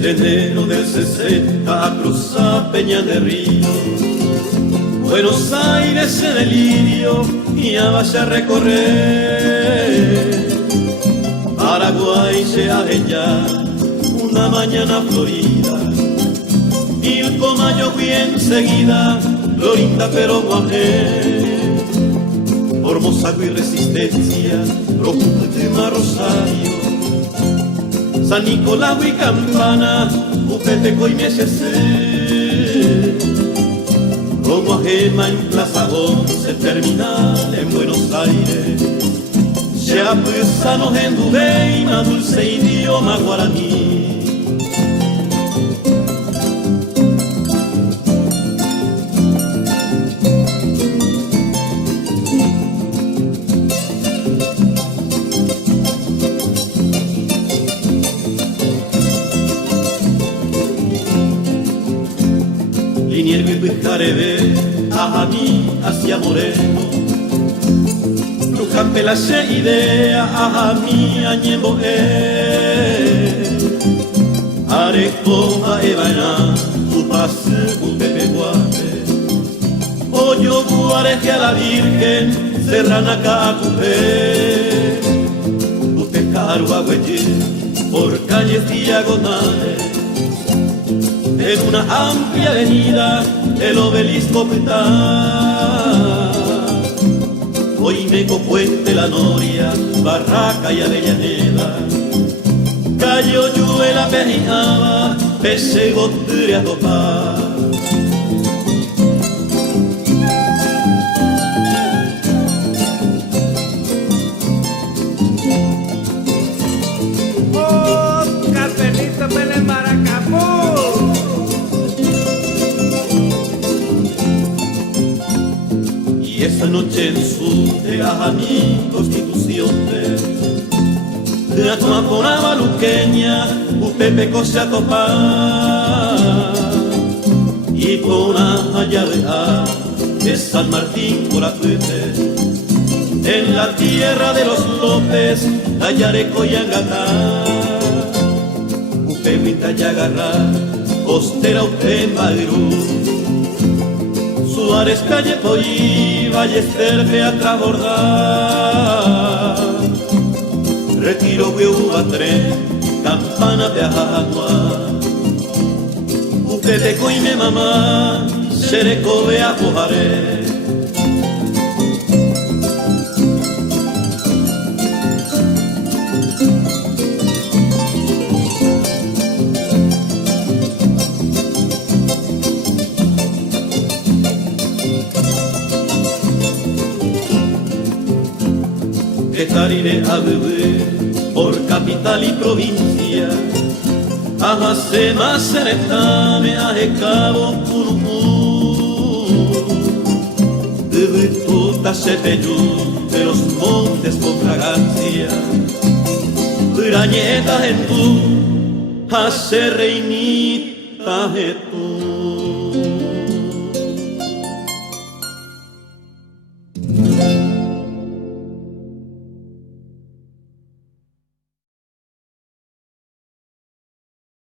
de enero del 60 a cruzar Peña de Río, Buenos Aires en delirio y a vaya a recorrer. Paraguay se ella una mañana florida, Pilcomayo fui enseguida, Florinda pero Guajé. Formosaco y Resistencia, Procúltima Rosario, San Nicolau y Campana, Upeteco y Miesese. Como Ajema en Plaza 11, terminal en Buenos Aires. Chiapuzanos en Duveima, dulce idioma guaraní. Liniergo y Pijarebe, Ajamí hacia Moreno, Luján Pelache idea, Ajamí Añemboé, Arecoja Ebaná, Upase, Upepeguate, Hoyo Guareje a la Virgen, Serrana Cacupé, Upecarua Huelle, por calles diagonales. En una amplia avenida el obelisco está. Oimeco, Puente, La Noria, Barraca y Avellaneda, Cayo, Yuela, Pejijaba, Pesego, Tria, Topá. ¡Oh, Carmelito Pérez Maracapú! Y esa noche en su Ajamí Constitución de Atuapona Luqueña, Upepeco se atopa y con allá de San Martín por Atuete, en la tierra de los López, Ayareco y Angatá, Upemita y Agarrá, Costera, Upembairú, Suárez, Calle Pollí, Ballester de Atrabordar, Retiro, Huehuba, Tren, Campana de Ajagua, Upeteco y mi mamá, Xereco de Apojaré. Tariré a beber por capital y provincia, Ajacema, Seretame, Ajecabo, Curumú, de Virtuta, Cepeyú, de los montes con fragancia, Pirañeta, Gentú, Hace Reinita,